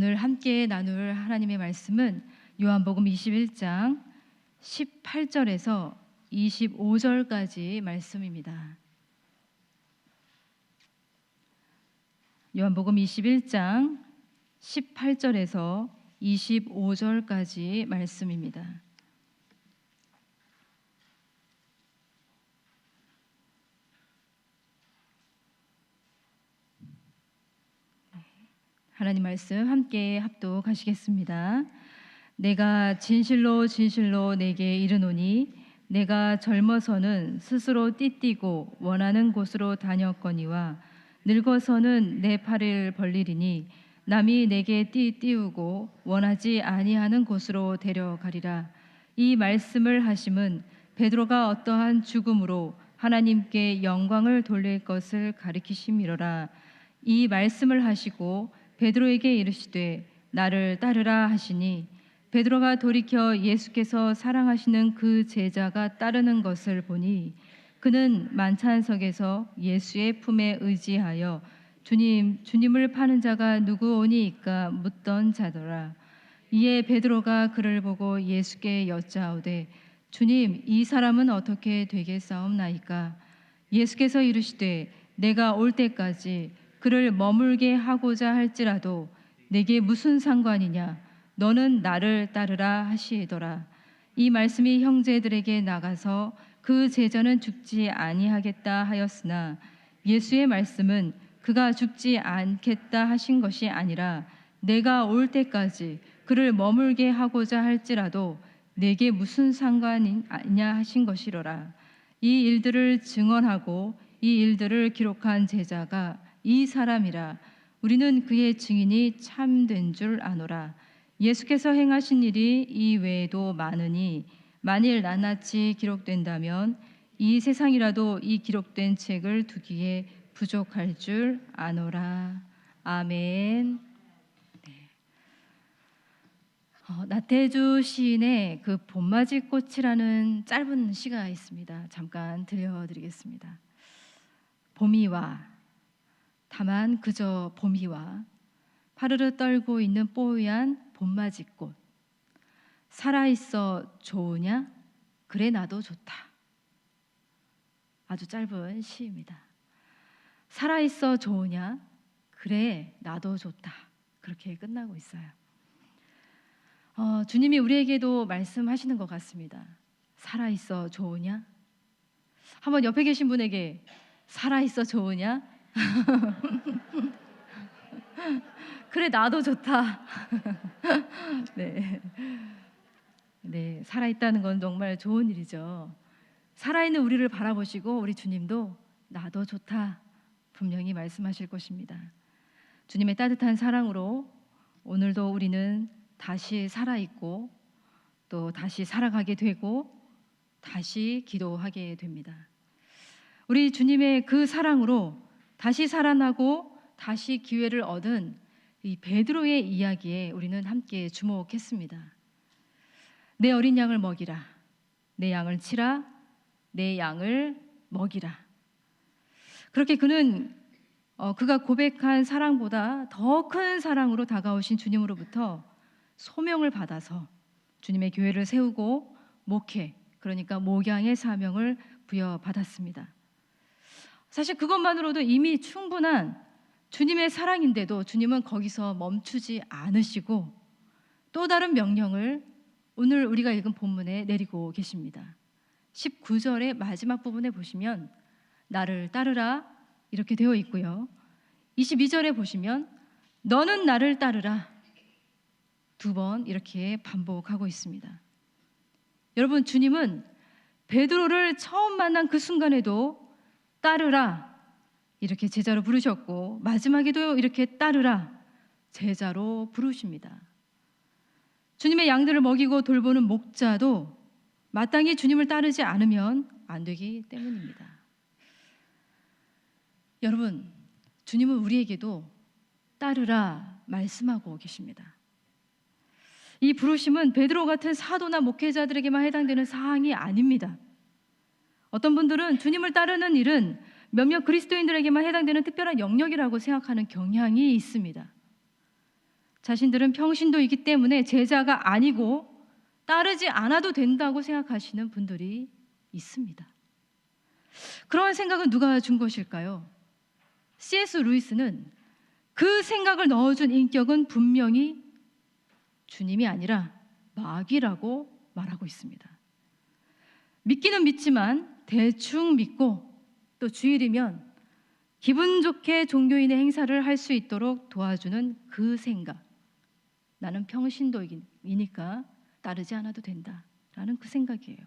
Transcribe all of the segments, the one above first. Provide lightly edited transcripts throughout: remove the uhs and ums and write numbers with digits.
오늘 함께 나눌 하나님의 말씀은 요한복음 21장 18절에서 25절까지 말씀입니다. 요한복음 21장 18절에서 25절까지 말씀입니다. 하나님 말씀 함께 합독하시겠습니다. 내가 진실로 진실로 내게 이르노니 내가 젊어서는 스스로 띠띠고 원하는 곳으로 다녔거니와 늙어서는 내 팔을 벌리리니 남이 내게 띠띠우고 원하지 아니하는 곳으로 데려가리라. 이 말씀을 하심은 베드로가 어떠한 죽음으로 하나님께 영광을 돌릴 것을 가리키심이로라. 이 말씀을 하시고 베드로에게 이르시되 나를 따르라 하시니 베드로가 돌이켜 예수께서 사랑하시는 그 제자가 따르는 것을 보니 그는 만찬석에서 예수의 품에 의지하여 주님을 파는 자가 누구오니이까 묻던 자더라. 이에 베드로가 그를 보고 예수께 여짜오되 주님, 이 사람은 어떻게 되겠사옵나이까? 예수께서 이르시되 내가 올 때까지 그를 머물게 하고자 할지라도 내게 무슨 상관이냐? 너는 나를 따르라 하시더라. 이 말씀이 형제들에게 나가서 그 제자는 죽지 아니하겠다 하였으나 예수의 말씀은 그가 죽지 않겠다 하신 것이 아니라 내가 올 때까지 그를 머물게 하고자 할지라도 내게 무슨 상관이냐 하신 것이로라. 이 일들을 증언하고 이 일들을 기록한 제자가 이 사람이라. 우리는 그의 증인이 참된 줄 아노라. 예수께서 행하신 일이 이 외에도 많으니 만일 낱낱이 기록된다면 이 세상이라도 이 기록된 책을 두기에 부족할 줄 아노라. 아멘. 나태주 시인의 그 봄맞이꽃이라는 짧은 시가 있습니다. 잠깐 들려드리겠습니다. 봄이 와, 다만 그저 봄이 와, 파르르 떨고 있는 뽀얀 봄맞이꽃. 살아있어 좋으냐? 그래 나도 좋다. 아주 짧은 시입니다. 살아있어 좋으냐? 그래 나도 좋다. 그렇게 끝나고 있어요. 주님이 우리에게도 말씀하시는 것 같습니다. 살아있어 좋으냐? 한번 옆에 계신 분에게 살아있어 좋으냐? 그래 나도 좋다. 네, 살아있다는 건 정말 좋은 일이죠. 살아있는 우리를 바라보시고 우리 주님도 나도 좋다 분명히 말씀하실 것입니다. 주님의 따뜻한 사랑으로 오늘도 우리는 다시 살아있고 또 다시 살아가게 되고 다시 기도하게 됩니다. 우리 주님의 그 사랑으로 다시 살아나고 다시 기회를 얻은 이 베드로의 이야기에 우리는 함께 주목했습니다. 내 어린 양을 먹이라, 내 양을 치라, 내 양을 먹이라. 그렇게 그는 그가 고백한 사랑보다 더 큰 사랑으로 다가오신 주님으로부터 소명을 받아서 주님의 교회를 세우고 목회, 그러니까 목양의 사명을 부여받았습니다. 사실 그것만으로도 이미 충분한 주님의 사랑인데도 주님은 거기서 멈추지 않으시고 또 다른 명령을 오늘 우리가 읽은 본문에 내리고 계십니다. 19절의 마지막 부분에 보시면 나를 따르라 이렇게 되어 있고요. 22절에 보시면 너는 나를 따르라 두 번 이렇게 반복하고 있습니다. 여러분, 주님은 베드로를 처음 만난 그 순간에도 따르라 이렇게 제자로 부르셨고 마지막에도 이렇게 따르라 제자로 부르십니다. 주님의 양들을 먹이고 돌보는 목자도 마땅히 주님을 따르지 않으면 안 되기 때문입니다. 여러분, 주님은 우리에게도 따르라 말씀하고 계십니다. 이 부르심은 베드로 같은 사도나 목회자들에게만 해당되는 사항이 아닙니다. 어떤 분들은 주님을 따르는 일은 몇몇 그리스도인들에게만 해당되는 특별한 영역이라고 생각하는 경향이 있습니다. 자신들은 평신도이기 때문에 제자가 아니고 따르지 않아도 된다고 생각하시는 분들이 있습니다. 그런 생각은 누가 준 것일까요? C.S. 루이스는 그 생각을 넣어준 인격은 분명히 주님이 아니라 마귀라고 말하고 있습니다. 믿기는 믿지만 대충 믿고 또 주일이면 기분 좋게 종교인의 행사를 할 수 있도록 도와주는 그 생각, 나는 평신도이니까 따르지 않아도 된다라는 그 생각이에요.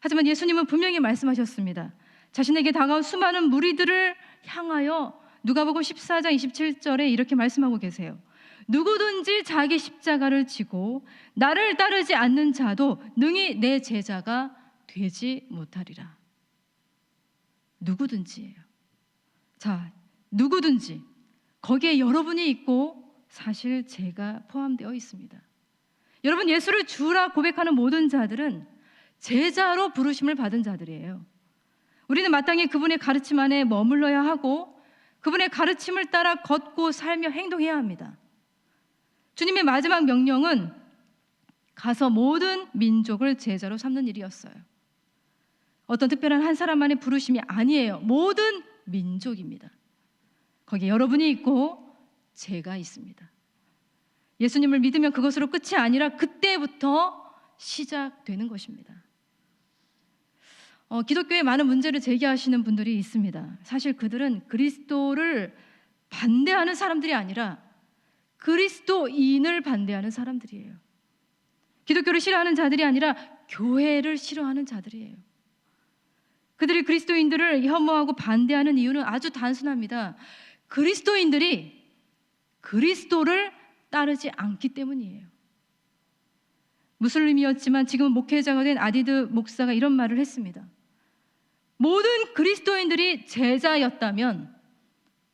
하지만 예수님은 분명히 말씀하셨습니다. 자신에게 다가온 수많은 무리들을 향하여 누가복음 14장 27절에 이렇게 말씀하고 계세요. 누구든지 자기 십자가를 지고 나를 따르지 않는 자도 능히 내 제자가 되지 못하리라. 누구든지예요. 자, 누구든지 거기에 여러분이 있고 사실 제가 포함되어 있습니다. 여러분, 예수를 주라 고백하는 모든 자들은 제자로 부르심을 받은 자들이에요. 우리는 마땅히 그분의 가르침 안에 머물러야 하고 그분의 가르침을 따라 걷고 살며 행동해야 합니다. 주님의 마지막 명령은 가서 모든 민족을 제자로 삼는 일이었어요. 어떤 특별한 한 사람만의 부르심이 아니에요. 모든 민족입니다. 거기에 여러분이 있고 제가 있습니다. 예수님을 믿으면 그것으로 끝이 아니라 그때부터 시작되는 것입니다. 기독교에 많은 문제를 제기하시는 분들이 있습니다. 사실 그들은 그리스도를 반대하는 사람들이 아니라 그리스도인을 반대하는 사람들이에요. 기독교를 싫어하는 자들이 아니라 교회를 싫어하는 자들이에요. 그들이 그리스도인들을 혐오하고 반대하는 이유는 아주 단순합니다. 그리스도인들이 그리스도를 따르지 않기 때문이에요. 무슬림이었지만 지금은 목회자가 된 아디드 목사가 이런 말을 했습니다. 모든 그리스도인들이 제자였다면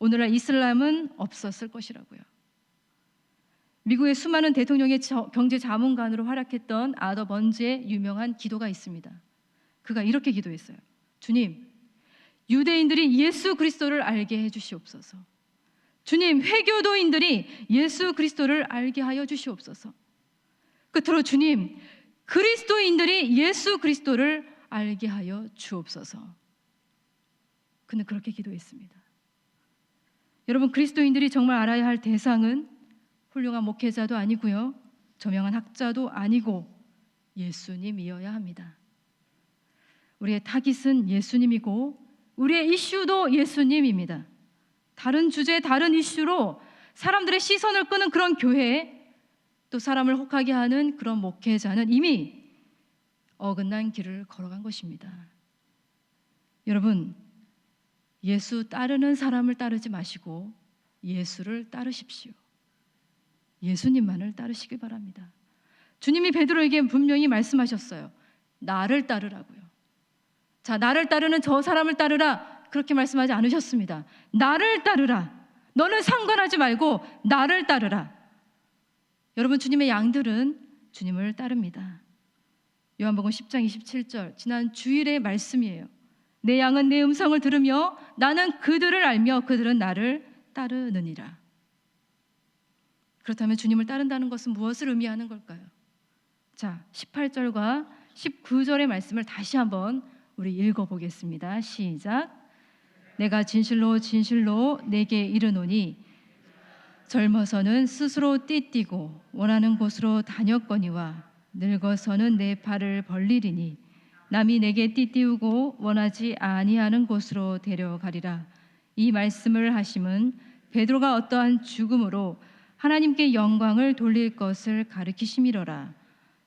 오늘날 이슬람은 없었을 것이라고요. 미국의 수많은 대통령의 경제 자문관으로 활약했던 아더 번즈의 유명한 기도가 있습니다. 그가 이렇게 기도했어요. 주님, 유대인들이 예수 그리스도를 알게 해주시옵소서. 주님, 회교도인들이 예수 그리스도를 알게 하여 주시옵소서. 끝으로 주님, 그리스도인들이 예수 그리스도를 알게 하여 주옵소서. 그는 그렇게 기도했습니다. 여러분, 그리스도인들이 정말 알아야 할 대상은 훌륭한 목회자도 아니고요, 저명한 학자도 아니고 예수님이어야 합니다. 우리의 타깃은 예수님이고 우리의 이슈도 예수님입니다. 다른 주제, 다른 이슈로 사람들의 시선을 끄는 그런 교회, 또 사람을 혹하게 하는 그런 목회자는 이미 어긋난 길을 걸어간 것입니다. 여러분, 예수 따르는 사람을 따르지 마시고 예수를 따르십시오. 예수님만을 따르시길 바랍니다. 주님이 베드로에게 분명히 말씀하셨어요. 나를 따르라고요. 자, 나를 따르는 저 사람을 따르라, 그렇게 말씀하지 않으셨습니다. 나를 따르라. 너는 상관하지 말고 나를 따르라. 여러분, 주님의 양들은 주님을 따릅니다. 요한복음 10장 27절, 지난 주일의 말씀이에요. 내 양은 내 음성을 들으며 나는 그들을 알며 그들은 나를 따르느니라. 그렇다면 주님을 따른다는 것은 무엇을 의미하는 걸까요? 자, 18절과 19절의 말씀을 다시 한번 우리 읽어보겠습니다. 시작. 내가 진실로 진실로 내게 이르노니 젊어서는 스스로 띠띠고 원하는 곳으로 다녔거니와 늙어서는 내 팔을 벌리리니 남이 내게 띠띠우고 원하지 아니하는 곳으로 데려가리라. 이 말씀을 하심은 베드로가 어떠한 죽음으로 하나님께 영광을 돌릴 것을 가르치심이로라.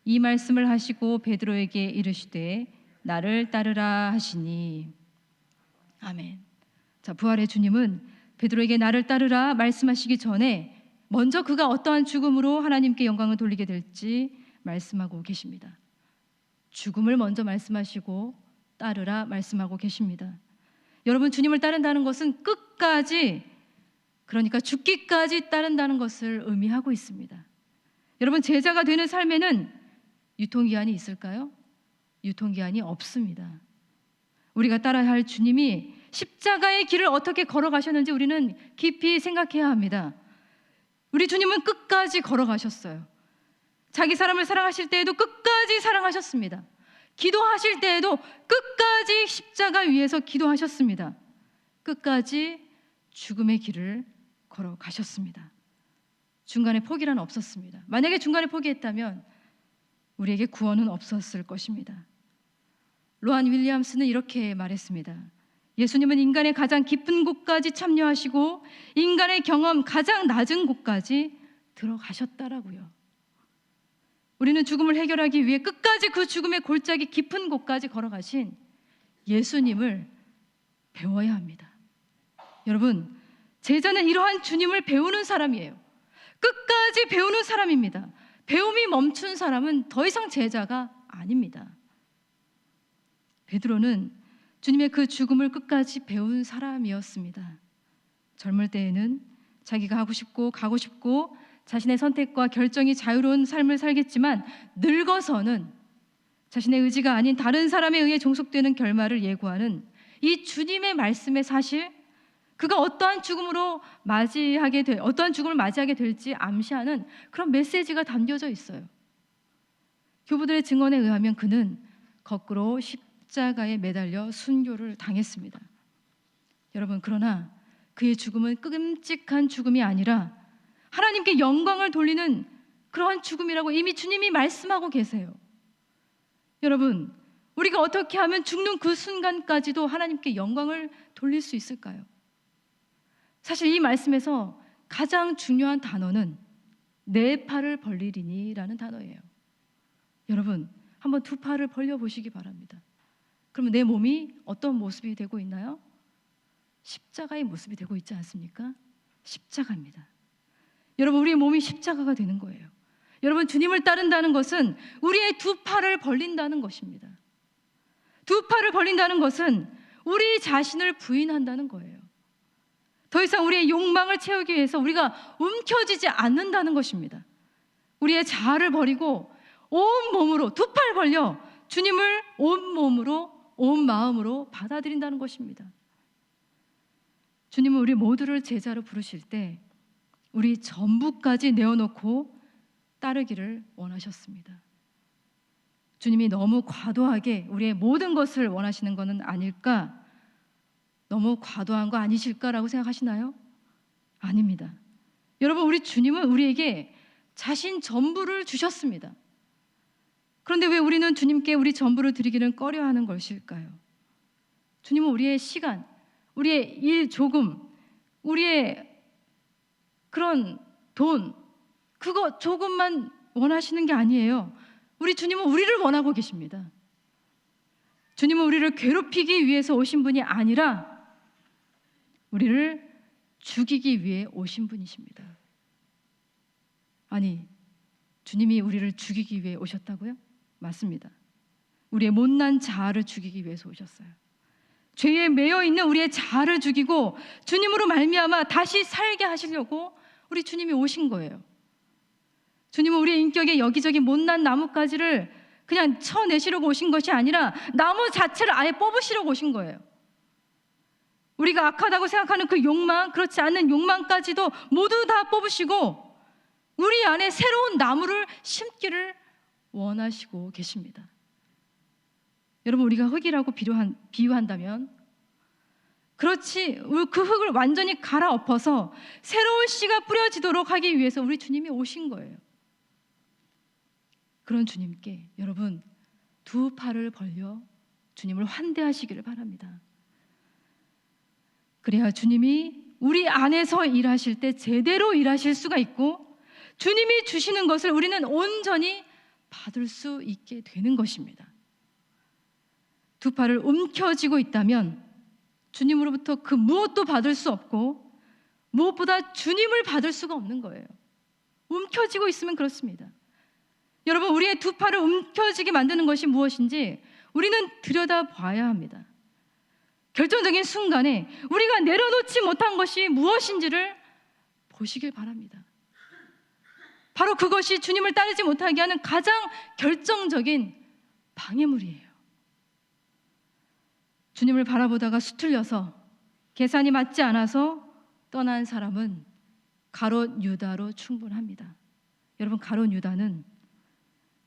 이 말씀을 하시고 베드로에게 이르시되 나를 따르라 하시니. 아멘. 자, 부활의 주님은 베드로에게 나를 따르라 말씀하시기 전에 먼저 그가 어떠한 죽음으로 하나님께 영광을 돌리게 될지 말씀하고 계십니다. 죽음을 먼저 말씀하시고 따르라 말씀하고 계십니다. 여러분, 주님을 따른다는 것은 끝까지, 그러니까 죽기까지 따른다는 것을 의미하고 있습니다. 여러분, 제자가 되는 삶에는 유통기한이 있을까요? 유통기한이 없습니다. 우리가 따라야 할 주님이 십자가의 길을 어떻게 걸어가셨는지 우리는 깊이 생각해야 합니다. 우리 주님은 끝까지 걸어가셨어요. 자기 사람을 사랑하실 때에도 끝까지 사랑하셨습니다. 기도하실 때에도 끝까지 십자가 위에서 기도하셨습니다. 끝까지 죽음의 길을 걸어가셨습니다. 중간에 포기란 없었습니다. 만약에 중간에 포기했다면 우리에게 구원은 없었을 것입니다. 로한 윌리엄스는 이렇게 말했습니다. 예수님은 인간의 가장 깊은 곳까지 참여하시고 인간의 경험 가장 낮은 곳까지 들어가셨다라고요. 우리는 죽음을 해결하기 위해 끝까지 그 죽음의 골짜기 깊은 곳까지 걸어가신 예수님을 배워야 합니다. 여러분, 제자는 이러한 주님을 배우는 사람이에요. 끝까지 배우는 사람입니다. 배움이 멈춘 사람은 더 이상 제자가 아닙니다. 베드로는 주님의 그 죽음을 끝까지 배운 사람이었습니다. 젊을 때에는 자기가 하고 싶고 가고 싶고 자신의 선택과 결정이 자유로운 삶을 살겠지만 늙어서는 자신의 의지가 아닌 다른 사람에 의해 종속되는 결말을 예고하는 이 주님의 말씀의 사실, 그가 어떠한 죽음을 맞이하게 될지 암시하는 그런 메시지가 담겨져 있어요. 교부들의 증언에 의하면 그는 거꾸로 십자가에 매달려 순교를 당했습니다. 여러분, 그러나 그의 죽음은 끔찍한 죽음이 아니라 하나님께 영광을 돌리는 그러한 죽음이라고 이미 주님이 말씀하고 계세요. 여러분, 우리가 어떻게 하면 죽는 그 순간까지도 하나님께 영광을 돌릴 수 있을까요? 사실 이 말씀에서 가장 중요한 단어는 내 팔을 벌리리니 라는 단어예요. 여러분, 한번 두 팔을 벌려보시기 바랍니다. 그러면 내 몸이 어떤 모습이 되고 있나요? 십자가의 모습이 되고 있지 않습니까? 십자가입니다. 여러분, 우리의 몸이 십자가가 되는 거예요. 여러분, 주님을 따른다는 것은 우리의 두 팔을 벌린다는 것입니다. 두 팔을 벌린다는 것은 우리 자신을 부인한다는 거예요. 더 이상 우리의 욕망을 채우기 위해서 우리가 움켜쥐지 않는다는 것입니다. 우리의 자아를 버리고 온 몸으로 두 팔 벌려 주님을 온 몸으로 온 마음으로 받아들인다는 것입니다. 주님은 우리 모두를 제자로 부르실 때 우리 전부까지 내어놓고 따르기를 원하셨습니다. 주님이 너무 과도하게 우리의 모든 것을 원하시는 것은 아닐까? 너무 과도한 거 아니실까라고 생각하시나요? 아닙니다. 여러분, 우리 주님은 우리에게 자신 전부를 주셨습니다. 그런데 왜 우리는 주님께 우리 전부를 드리기는 꺼려하는 것일까요? 주님은 우리의 시간, 우리의 일 조금, 우리의 그런 돈, 그거 조금만 원하시는 게 아니에요. 우리 주님은 우리를 원하고 계십니다. 주님은 우리를 괴롭히기 위해서 오신 분이 아니라 우리를 죽이기 위해 오신 분이십니다. 아니, 주님이 우리를 죽이기 위해 오셨다고요? 맞습니다. 우리의 못난 자아를 죽이기 위해서 오셨어요. 죄에 매여 있는 우리의 자아를 죽이고 주님으로 말미암아 다시 살게 하시려고 우리 주님이 오신 거예요. 주님은 우리의 인격에 여기저기 못난 나뭇가지를 그냥 쳐내시려고 오신 것이 아니라 나무 자체를 아예 뽑으시려고 오신 거예요. 우리가 악하다고 생각하는 그 욕망, 그렇지 않은 욕망까지도 모두 다 뽑으시고 우리 안에 새로운 나무를 심기를 원하시고 계십니다. 여러분, 우리가 흙이라고 비유한다면 그렇지, 그 흙을 완전히 갈아엎어서 새로운 씨가 뿌려지도록 하기 위해서 우리 주님이 오신 거예요. 그런 주님께 여러분 두 팔을 벌려 주님을 환대하시기를 바랍니다. 그래야 주님이 우리 안에서 일하실 때 제대로 일하실 수가 있고 주님이 주시는 것을 우리는 온전히 받을 수 있게 되는 것입니다. 두 팔을 움켜쥐고 있다면 주님으로부터 그 무엇도 받을 수 없고 무엇보다 주님을 받을 수가 없는 거예요. 움켜쥐고 있으면 그렇습니다. 여러분, 우리의 두 팔을 움켜쥐게 만드는 것이 무엇인지 우리는 들여다봐야 합니다. 결정적인 순간에 우리가 내려놓지 못한 것이 무엇인지를 보시길 바랍니다. 바로 그것이 주님을 따르지 못하게 하는 가장 결정적인 방해물이에요. 주님을 바라보다가 수틀려서 계산이 맞지 않아서 떠난 사람은 가롯 유다로 충분합니다. 여러분, 가롯 유다는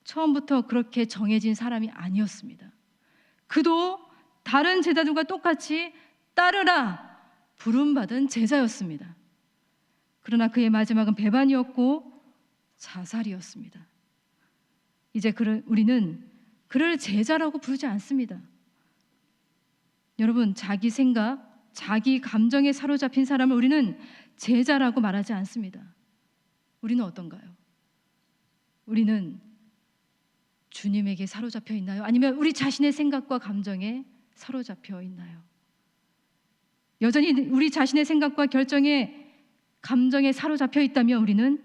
처음부터 그렇게 정해진 사람이 아니었습니다. 그도 다른 제자들과 똑같이 따르라 부름받은 제자였습니다. 그러나 그의 마지막은 배반이었고 자살이었습니다. 이제 우리는 그를 제자라고 부르지 않습니다. 여러분, 자기 생각, 자기 감정에 사로잡힌 사람을 우리는 제자라고 말하지 않습니다. 우리는 어떤가요? 우리는 주님에게 사로잡혀 있나요? 아니면 우리 자신의 생각과 감정에 사로잡혀 있나요? 여전히 우리 자신의 생각과 결정에 감정에 사로잡혀 있다면 우리는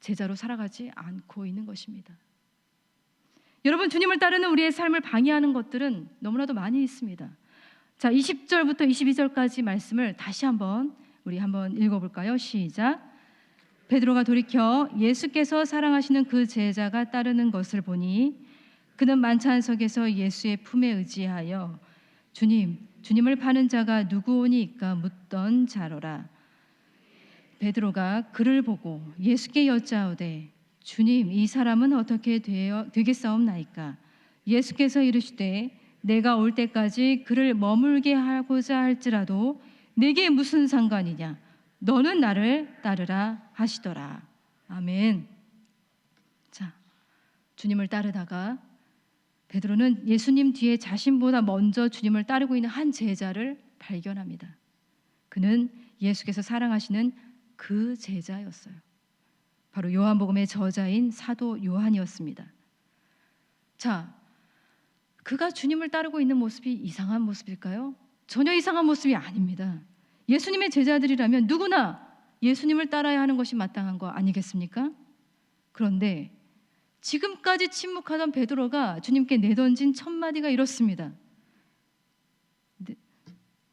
제자로 살아가지 않고 있는 것입니다. 여러분, 주님을 따르는 우리의 삶을 방해하는 것들은 너무나도 많이 있습니다. 자, 20절부터 22절까지 말씀을 다시 한번 읽어볼까요? 시작. 베드로가 돌이켜 예수께서 사랑하시는 그 제자가 따르는 것을 보니 그는 만찬석에서 예수의 품에 의지하여 주님을 파는 자가 누구오니까 묻던 자로라. 베드로가 그를 보고 예수께 여짜오되 주님, 이 사람은 어떻게 되겠사옵나이까? 예수께서 이르시되 내가 올 때까지 그를 머물게 하고자 할지라도 내게 무슨 상관이냐? 너는 나를 따르라 하시더라. 아멘. 자, 주님을 따르다가 베드로는 예수님 뒤에 자신보다 먼저 주님을 따르고 있는 한 제자를 발견합니다. 그는 예수께서 사랑하시는 그 제자였어요. 바로 요한복음의 저자인 사도 요한이었습니다. 자, 그가 주님을 따르고 있는 모습이 이상한 모습일까요? 전혀 이상한 모습이 아닙니다. 예수님의 제자들이라면 누구나 예수님을 따라야 하는 것이 마땅한 거 아니겠습니까? 그런데 지금까지 침묵하던 베드로가 주님께 내던진 첫 마디가 이렇습니다.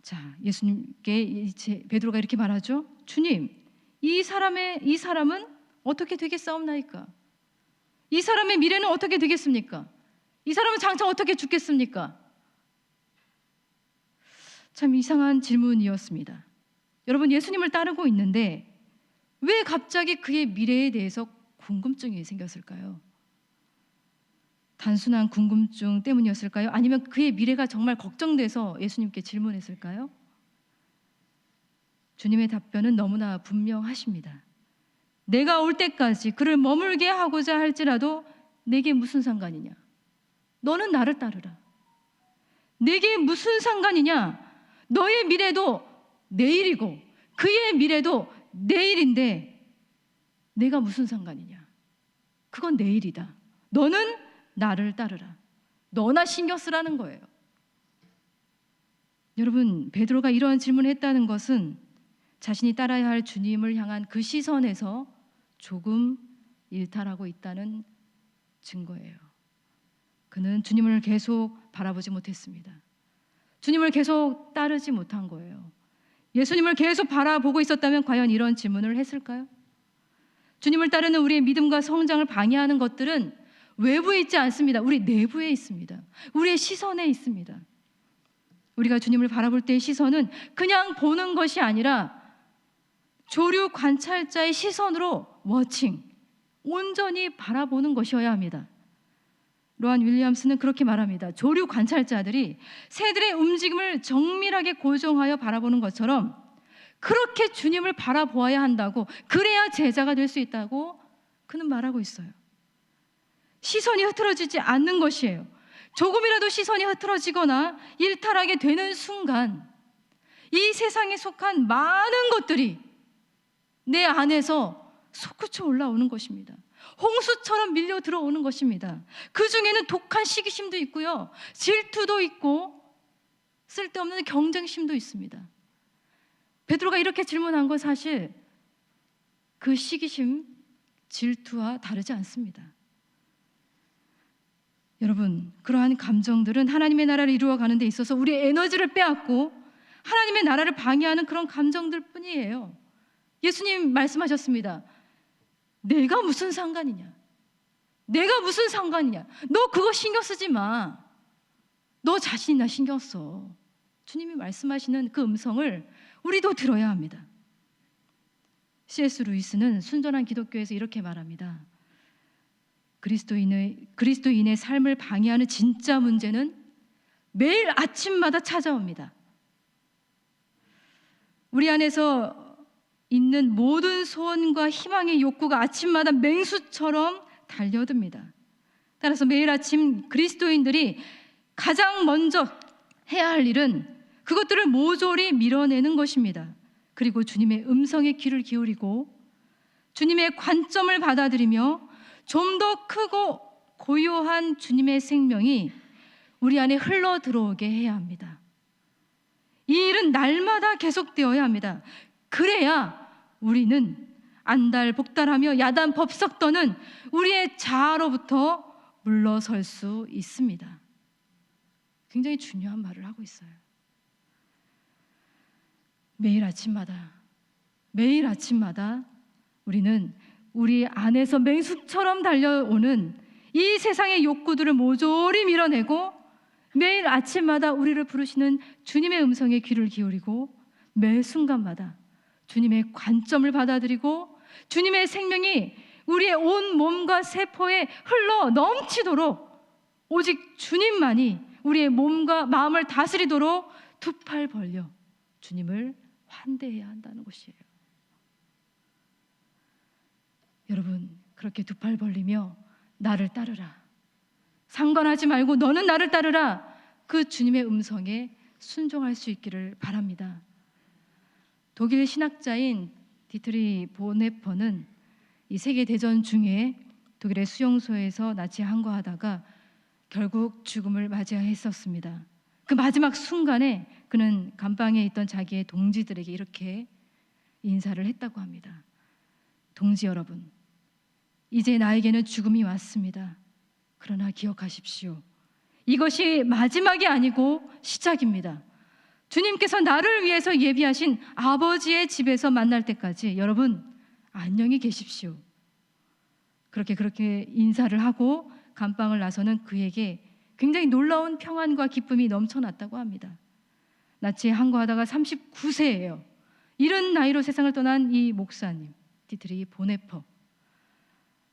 자, 예수님께 베드로가 이렇게 말하죠. 주님, 이 사람은 어떻게 되겠사옵나이까? 이 사람의 미래는 어떻게 되겠습니까? 이 사람은 장차 어떻게 죽겠습니까? 참 이상한 질문이었습니다. 여러분, 예수님을 따르고 있는데 왜 갑자기 그의 미래에 대해서 궁금증이 생겼을까요? 단순한 궁금증 때문이었을까요? 아니면 그의 미래가 정말 걱정돼서 예수님께 질문했을까요? 주님의 답변은 너무나 분명하십니다. 내가 올 때까지 그를 머물게 하고자 할지라도 내게 무슨 상관이냐? 너는 나를 따르라. 내게 무슨 상관이냐? 너의 미래도 내일이고 그의 미래도 내일인데 내가 무슨 상관이냐? 그건 내일이다. 너는 나를 따르라. 너나 신경 쓰라는 거예요. 여러분, 베드로가 이러한 질문을 했다는 것은 자신이 따라야 할 주님을 향한 그 시선에서 조금 일탈하고 있다는 증거예요. 그는 주님을 계속 바라보지 못했습니다. 주님을 계속 따르지 못한 거예요. 예수님을 계속 바라보고 있었다면 과연 이런 질문을 했을까요? 주님을 따르는 우리의 믿음과 성장을 방해하는 것들은 외부에 있지 않습니다. 우리 내부에 있습니다. 우리의 시선에 있습니다. 우리가 주님을 바라볼 때의 시선은 그냥 보는 것이 아니라 조류 관찰자의 시선으로 워칭, 온전히 바라보는 것이어야 합니다. 로한 윌리엄스는 그렇게 말합니다. 조류 관찰자들이 새들의 움직임을 정밀하게 고정하여 바라보는 것처럼 그렇게 주님을 바라보아야 한다고, 그래야 제자가 될 수 있다고 그는 말하고 있어요. 시선이 흐트러지지 않는 것이에요. 조금이라도 시선이 흐트러지거나 일탈하게 되는 순간 이 세상에 속한 많은 것들이 내 안에서 솟구쳐 올라오는 것입니다. 홍수처럼 밀려 들어오는 것입니다. 그 중에는 독한 시기심도 있고요, 질투도 있고 쓸데없는 경쟁심도 있습니다. 베드로가 이렇게 질문한 건 사실 그 시기심, 질투와 다르지 않습니다. 여러분, 그러한 감정들은 하나님의 나라를 이루어가는 데 있어서 우리의 에너지를 빼앗고 하나님의 나라를 방해하는 그런 감정들 뿐이에요. 예수님 말씀하셨습니다. 내가 무슨 상관이냐? 내가 무슨 상관이냐? 너 그거 신경 쓰지 마. 너 자신이나 신경 써. 주님이 말씀하시는 그 음성을 우리도 들어야 합니다. C.S. 루이스는 순전한 기독교에서 이렇게 말합니다. 그리스도인의 삶을 방해하는 진짜 문제는 매일 아침마다 찾아옵니다. 우리 안에서 있는 모든 소원과 희망의 욕구가 아침마다 맹수처럼 달려듭니다. 따라서 매일 아침 그리스도인들이 가장 먼저 해야 할 일은 그것들을 모조리 밀어내는 것입니다. 그리고 주님의 음성에 귀를 기울이고 주님의 관점을 받아들이며 좀 더 크고 고요한 주님의 생명이 우리 안에 흘러 들어오게 해야 합니다. 이 일은 날마다 계속되어야 합니다. 그래야 우리는 안달복달하며 야단법석 떠는 우리의 자아로부터 물러설 수 있습니다. 굉장히 중요한 말을 하고 있어요. 매일 아침마다 우리는 우리 안에서 맹수처럼 달려오는 이 세상의 욕구들을 모조리 밀어내고 매일 아침마다 우리를 부르시는 주님의 음성에 귀를 기울이고 매 순간마다 주님의 관점을 받아들이고 주님의 생명이 우리의 온 몸과 세포에 흘러 넘치도록 오직 주님만이 우리의 몸과 마음을 다스리도록 두 팔 벌려 주님을 환대해야 한다는 것이에요. 여러분, 그렇게 두 팔 벌리며 나를 따르라, 상관하지 말고 너는 나를 따르라, 그 주님의 음성에 순종할 수 있기를 바랍니다. 독일 신학자인 디트리 보네퍼는 이 세계대전 중에 독일의 수용소에서 나치에 항거하다가 결국 죽음을 맞이했었습니다. 그 마지막 순간에 그는 감방에 있던 자기의 동지들에게 이렇게 인사를 했다고 합니다. 동지 여러분, 이제 나에게는 죽음이 왔습니다. 그러나 기억하십시오. 이것이 마지막이 아니고 시작입니다. 주님께서 나를 위해서 예비하신 아버지의 집에서 만날 때까지 여러분 안녕히 계십시오. 그렇게 인사를 하고 감방을 나서는 그에게 굉장히 놀라운 평안과 기쁨이 넘쳐났다고 합니다. 나치에 항거하다가 39세예요. 이른 나이로 세상을 떠난 이 목사님 디트리 보네퍼,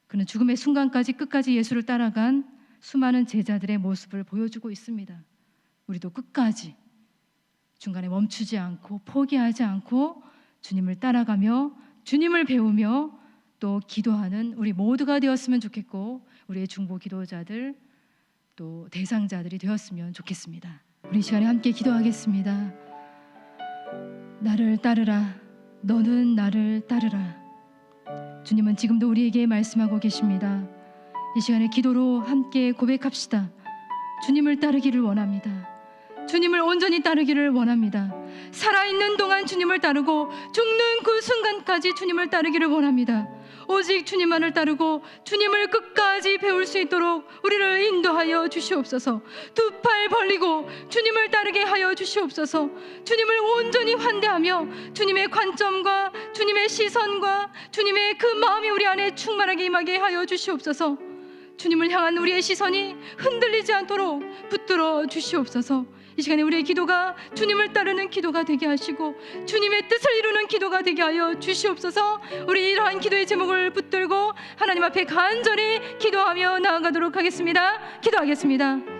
그는 죽음의 순간까지 끝까지 예수를 따라간 수많은 제자들의 모습을 보여주고 있습니다. 우리도 끝까지 중간에 멈추지 않고 포기하지 않고 주님을 따라가며 주님을 배우며 또 기도하는 우리 모두가 되었으면 좋겠고 우리의 중보 기도자들 또 대상자들이 되었으면 좋겠습니다. 우리 이 시간에 함께 기도하겠습니다. 나를 따르라, 너는 나를 따르라. 주님은 지금도 우리에게 말씀하고 계십니다. 이 시간에 기도로 함께 고백합시다. 주님을 따르기를 원합니다. 주님을 온전히 따르기를 원합니다. 살아있는 동안 주님을 따르고 죽는 그 순간까지 주님을 따르기를 원합니다. 오직 주님만을 따르고 주님을 끝까지 배울 수 있도록 우리를 인도하여 주시옵소서. 두 팔 벌리고 주님을 따르게 하여 주시옵소서. 주님을 온전히 환대하며 주님의 관점과 주님의 시선과 주님의 그 마음이 우리 안에 충만하게 임하게 하여 주시옵소서. 주님을 향한 우리의 시선이 흔들리지 않도록 붙들어 주시옵소서. 이 시간에 우리의 기도가 주님을 따르는 기도가 되게 하시고 주님의 뜻을 이루는 기도가 되게 하여 주시옵소서. 우리 이러한 기도의 제목을 붙들고 하나님 앞에 간절히 기도하며 나아가도록 하겠습니다. 기도하겠습니다.